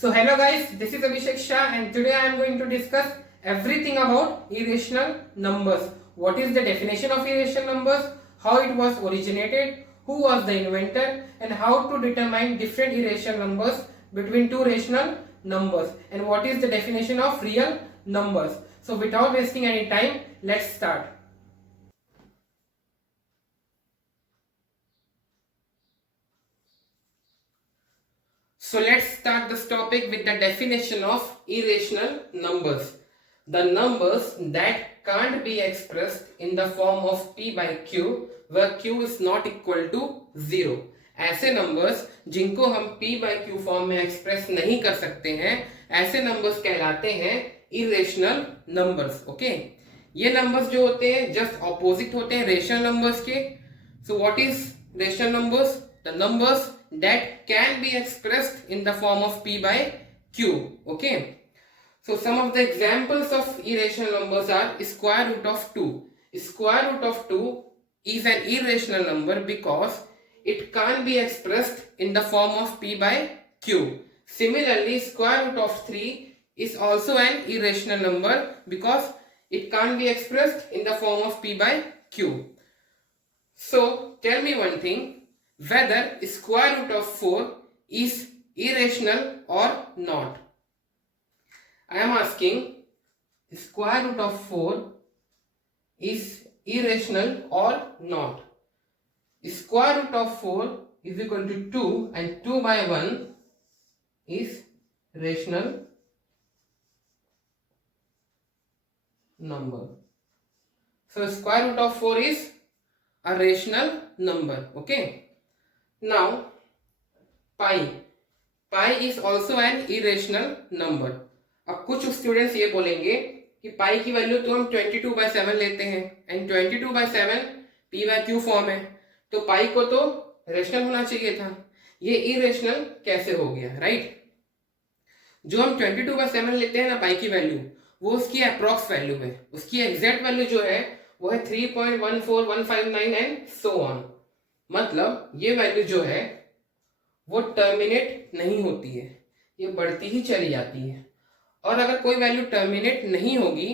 So hello guys, this is Abhishek Shah and today I am going to discuss everything about irrational numbers. What is the definition of irrational numbers, how it was originated, who was the inventor, and how to determine different irrational numbers between two rational numbers, and what is the definition of real numbers. So without wasting any time, let's start. So let's start this topic with the definition of irrational numbers. The numbers that can't be expressed in the form of p by q where q is not equal to 0. ऐसे numbers जिनको हम p by q form में express नहीं कर सकते हैं, ऐसे numbers कहलाते हैं इरेशनल नंबर्स. ओके, ये नंबर्स जो होते हैं जस्ट ऑपोजिट होते हैं रेशनल नंबर्स के. So what is rational numbers? The numbers that can be expressed in the form of p by q. Okay, so some of the examples of irrational numbers are square root of 2. Square root of 2 is an irrational number because it can't be expressed in the form of p by q. Similarly, square root of 3 is also an irrational number because it can't be expressed in the form of p by q. So tell me one thing, whether square root of 4 is irrational or not. I am asking, square root of 4 is irrational or not. Square root of 4 is equal to 2 and 2 by 1 is rational number. So square root of 4 is a rational number. Okay. Now pi is also an irrational number. अब कुछ students ये बोलेंगे कि पाई की value तो हम 22/7 लेते हैं and 22/7 p by q form है, तो पाई को तो रेशनल होना चाहिए था, ये इरेशनल कैसे हो गया? राइट, जो हम 22/7 लेते हैं ना पाई की वैल्यू, वो उसकी अप्रॉक्स वैल्यू है. उसकी एग्जैक्ट वैल्यू जो है वो है 3.14159 एंड सो ऑन. मतलब ये वैल्यू जो है वो टर्मिनेट नहीं होती है, ये बढ़ती ही चली जाती है. और अगर कोई वैल्यू टर्मिनेट नहीं होगी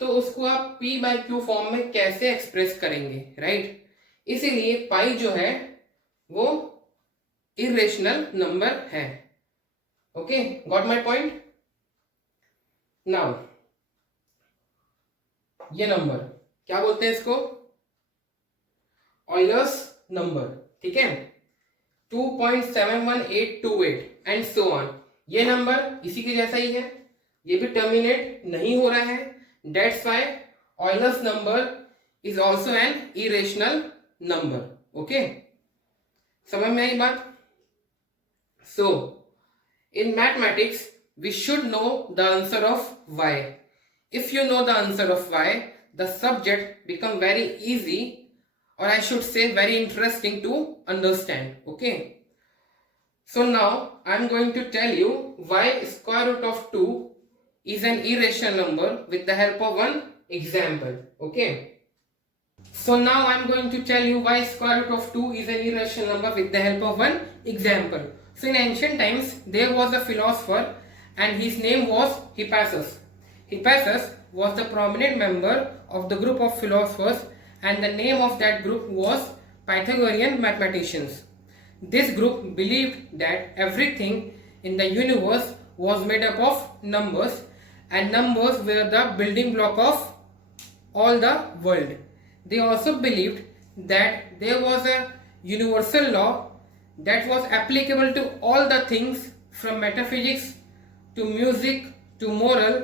तो उसको आप p by q फॉर्म में कैसे एक्सप्रेस करेंगे? राइट, इसीलिए पाई जो है वो इरेशनल नंबर है. Okay, got my point? Now ये नंबर क्या बोलते हैं? इसको ऑयलर्स नंबर. ठीक है, 2.71828 एंड सो ऑन. ये नंबर इसी के जैसा ही है, ये भी टर्मिनेट नहीं हो रहा है. That's why Euler's number is also an irrational number. Okay, समझ में आई बात? So in mathematics we should know the answer of y. If you know the answer of y, the subject become very easy, or I should say very interesting to understand. Okay, so now I am going to tell you why square root of 2 is an irrational number with the help of one example. Okay, so now I am going to tell you why square root of 2 is an irrational number with the help of one example. So in ancient times there was a philosopher and his name was Hippasus. Hippasus was the prominent member of the group of philosophers, and the name of that group was Pythagorean mathematicians. This group believed that everything in the universe was made up of numbers, and numbers were the building block of all the world. They also believed that there was a universal law that was applicable to all the things from metaphysics to music to moral,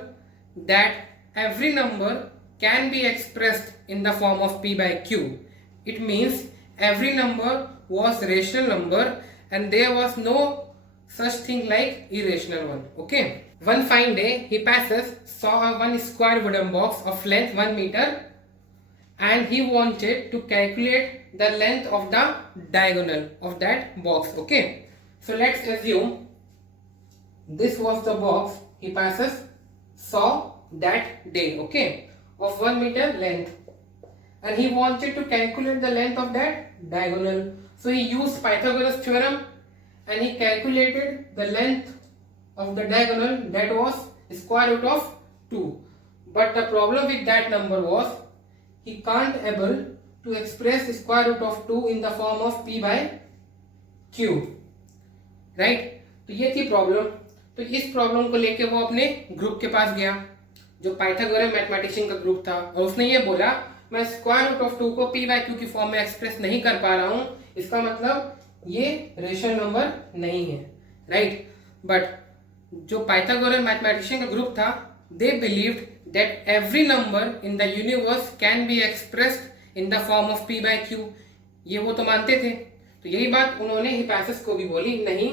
that every number can be expressed in the form of p by q. It means every number was rational number and there was no such thing like irrational one. Okay, one fine day Hippasus saw a one square wooden box of length 1 meter and he wanted to calculate the length of the diagonal of that box. Okay, so let's assume this was the box Hippasus saw that day. Okay, of 1 meter length, and he wanted to calculate the length of that diagonal. So he used Pythagoras theorem and he calculated the length of the diagonal that was square root of 2. But the problem with that number was he can't able to express square root of 2 in the form of p by q. right? तो ये थी problem. तो इस problem को लेके वो अपने group के पास गया जो पाइथागोरस मैथमेटिशियन का ग्रुप था, और उसने ये बोला मैं स्क्वायर रूट ऑफ 2 को p बाय q की फॉर्म में एक्सप्रेस नहीं कर पा रहा हूं, इसका मतलब ये रेशनल नंबर नहीं है. राइट? बट जो पाइथागोरस मैथमेटिशियन का ग्रुप था, they believed that every number in the universe can be expressed in the form of p by q. ये वो तो मानते थे. तो यही बात उन्होंने हिपैसिस को भी बोली, नहीं,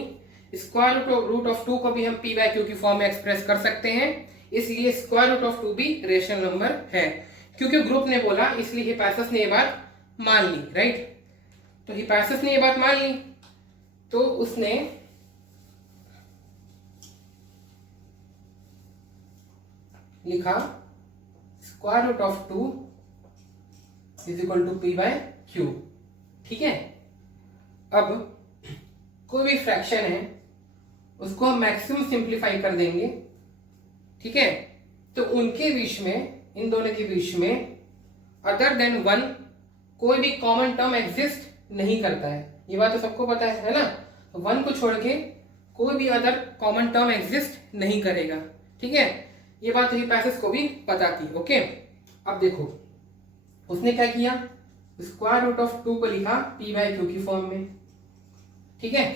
स्क्वायर रूट ऑफ 2 को भी हम p बाय q की फॉर्म में एक्सप्रेस कर सकते हैं, इसलिए स्क्वायर रूट ऑफ 2 भी रेशनल नंबर है. क्योंकि ग्रुप ने बोला इसलिए हिपैसिस ने ये बात मान ली. राइट? तो हिपैसिस ने ये बात मान ली, तो उसने लिखा square root of 2 is equal to p by q. ठीक है? अब कोई भी फ्रैक्शन है उसको हम मैक्सिमम सिंप्लीफाई कर देंगे. ठीक है? तो उनके बीच में, इन दोनों के बीच में अदर देन 1 कोई भी कॉमन टर्म एग्जिस्ट नहीं करता है. ये बात तो सबको पता है ना? 1 को छोड़ के कोई भी अदर कॉमन टर्म एग्जिस्ट नहीं करेगा. ठीक है? ये बात हिपैसिस को भी पता थी. ओके, अब देखो उसने क्या किया, स्क्वायर रूट ऑफ 2 को लिखा p बाय q की फॉर्म में. ठीक है?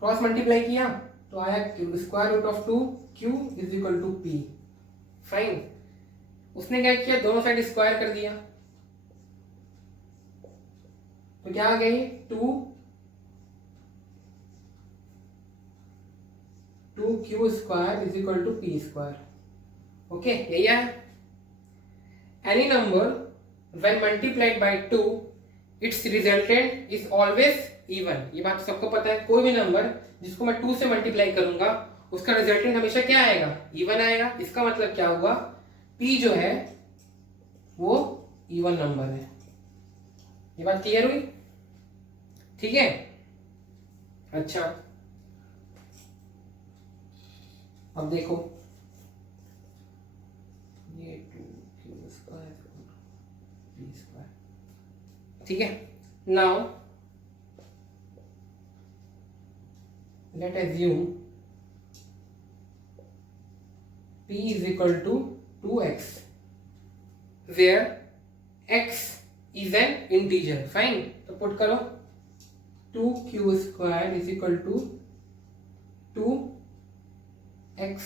क्रॉस मल्टीप्लाई किया तो आया square root of 2 q is equal to p. Fine. उसने क्या किया, दोनों साइड स्क्वायर कर दिया, तो क्या आ गई 2q square is equal to p square. Okay, यही है. Any number when multiplied by 2 it's resultant is always even. ये बात सबको पता है. कोई भी नंबर जिसको मैं 2 से मल्टीप्लाई करूंगा उसका रिजल्टेंट हमेशा क्या आएगा, इवन आएगा. इसका मतलब क्या हुआ, p जो है वो इवन नंबर है. ये बात क्लियर हुई? ठीक है? अच्छा, अब देखो ये 2q स्क्वायर p स्क्वायर. ठीक है? Now let assume p is equal to 2x where x is an integer. Fine. तो पुट करो 2q square is equal to 2x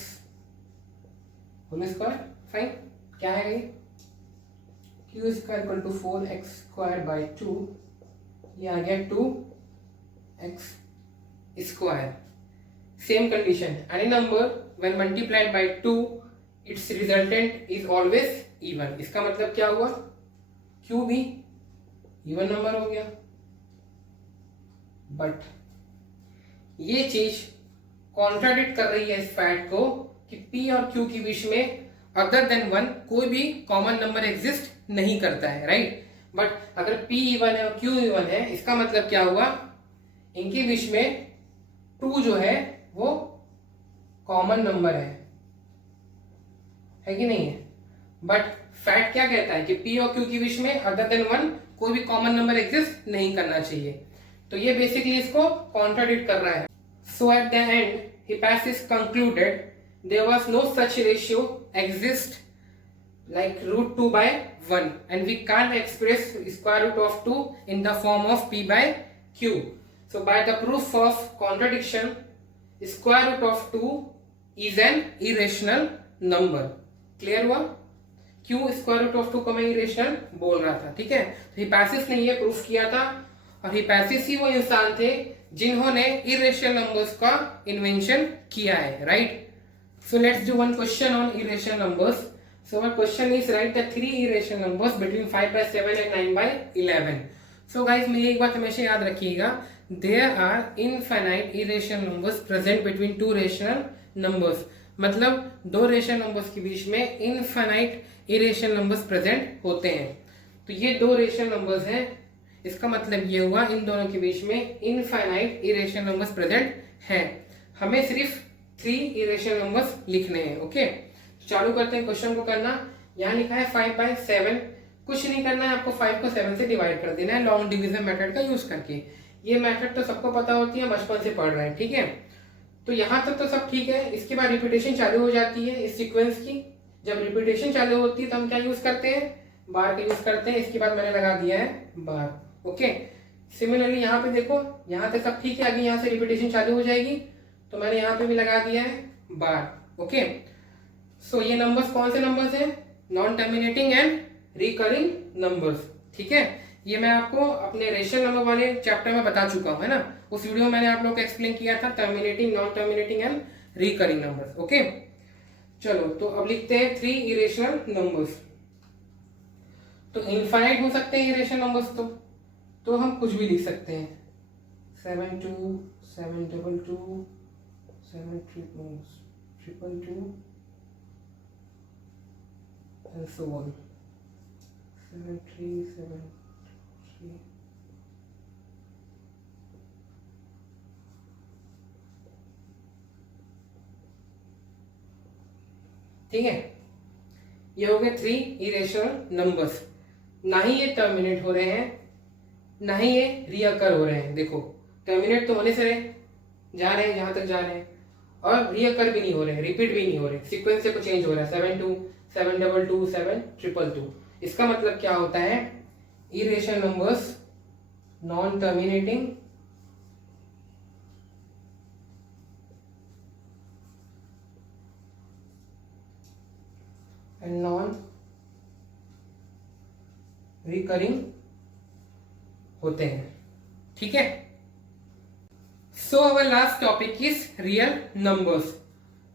whole square. Fine. क्या है ये, q square equal to 4x square by 2. ये आ गया 2x square. Same condition, any number when multiplied by 2 it's resultant is always even. इसका मतलब क्या हुआ, q भी इवन नंबर हो गया. बट ये चीज कॉन्ट्राडिक्ट कर रही है इस फैक्ट को कि p और q के बीच में अदर देन 1 कोई भी कॉमन नंबर एग्जिस्ट नहीं करता है. राइट? बट अगर p इवन है और q इवन है, इसका मतलब क्या हुआ, इनके बीच में 2 जो है वो कॉमन नंबर है कि नहीं है? बट फैक्ट क्या कहता है कि p और q के बीच में अदर देन 1 कोई भी कॉमन नंबर एग्जिस्ट नहीं करना चाहिए. तो ये बेसिकली इसको कॉन्ट्राडिक्ट कर रहा है. So at the end Hippasus concluded there was no such ratio exist like root 2 by 1 and we can't express square root of 2 in the form of p by q. So by the proof of contradiction, square root of 2 is an irrational number. Clear हुआ? क्यों square root of 2 को मैं irrational बोल रहा था. ठीक है? तो हिपैसिस ने ये प्रूफ किया था, और हिपैसिस ही वो इंसान थे जिन्होंने इरेशनल नंबर्स का इन्वेंशन किया है. Right? So let's do one question on irrational numbers. So my question is write the 3 irrational numbers between 5 by 7 and 9 by 11. So guys, मेरी एक बात हमेशा याद रखिएगा, there are infinite irrational numbers present between two rational numbers. मतलब दो rational numbers के बीच में इनफाइनाइट इरेशनल नंबर्स प्रेजेंट होते हैं. तो ये दो रेशनल नंबर्स हैं, इसका मतलब ये हुआ इन दोनों के बीच में इनफाइनाइट इरेशनल नंबर्स प्रेजेंट हैं। हमें सिर्फ 3 इरेशनल नंबर्स लिखने हैं। ओके, चालू करते हैं क्वेश्चन को करना। यहाँ लिखा है 5/7। कुछ नहीं करना है, आपको 5 को 7 से डिवाइड कर देना है लॉन्ग डिवीजन मेथड का यूज करके। ये मेथड तो सबको पता होती है, बचपन से पढ़ रहे हैं, ठीक है। तो यहाँ तक तो सब ठीक है। इसके बाद रिपीटेशन चालू हो जाती है इस सीक्वेंस की। जब रिपीटेशन चालू होती है तो हम क्या यूज करते हैं, बार का यूज करते हैं। इसके बाद मैंने लगा दिया है बार। ओके, सिमिलरली यहाँ पे देखो, यहाँ तक सब ठीक है, आगे यहाँ से रिपीटेशन चालू हो जाएगी तो मैंने यहाँ पे भी लगा दिया है बार। ओके, सो ये नंबर्स कौन से नंबर्स हैं, non terminating and recurring numbers, ठीक है। ये मैं आपको अपने रेशनल नंबर वाले चैप्टर में बता चुका हूँ, है ना। उस वीडियो में मैंने आप लोग को एक्सप्लेन किया था terminating, non terminating and recurring numbers. Okay, चलो तो अब लिखते हैं 3 इरेशनल नंबर्स। तो इनफाइनाइट हो सकते हैं इरेशनल नंबर्स, तो हम कुछ भी लिख सकते हैं, 7/2, 7/2, 7/2, and so on, 7/3, 7/3. ठीक है, ये हो गए 3 इरेशनल नंबर्स। ना ही ये टर्मिनेट हो रहे हैं, ना ही ये रिअकर हो रहे हैं। देखो, टर्मिनेट तो होने से जा रहे हैं जहां तक जा रहे हैं, और रिअकर भी नहीं हो रहे हैं, रिपीट भी नहीं हो रहे, सीक्वेंस से कुछ चेंज हो रहा है, 7/2, 7/2, 7/2। इसका मतलब क्या होता है, irrational numbers non terminating and non recurring होते हैं, ठीक है। So our last topic is real numbers.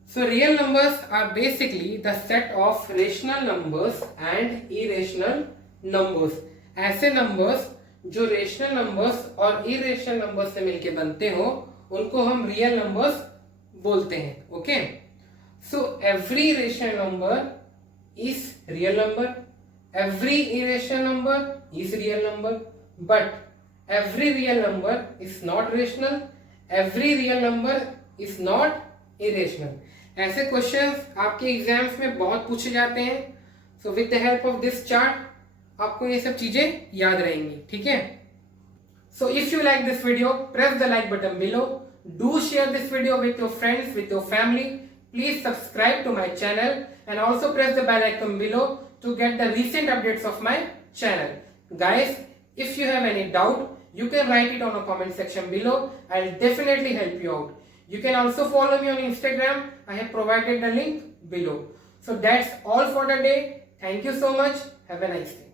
So real numbers are basically the set of rational numbers and irrational numbers. ऐसे नंबर्स जो रेशनल नंबर्स और इरेशनल नंबर्स से मिलके बनते हो उनको हम रियल नंबर्स बोलते हैं। Okay, so every rational number is real number, every irrational number is real number, but every real number is not rational, every real number is not irrational. ऐसे questions आपके एग्जाम्स में बहुत पूछे जाते हैं। So with the help of this chart आपको ये सब चीजें याद रहेंगी, ठीक है। So if you like this video, press the like button below, do share this video with your friends, with your family. Please subscribe to my channel and also press the bell icon below to get the recent updates of my channel. Guys, if you have any doubt, you can write it on a comment section below. I'll definitely help you out. You can also follow me on Instagram. I have provided the link below. So that's all for the day. Thank you so much. Have a nice day.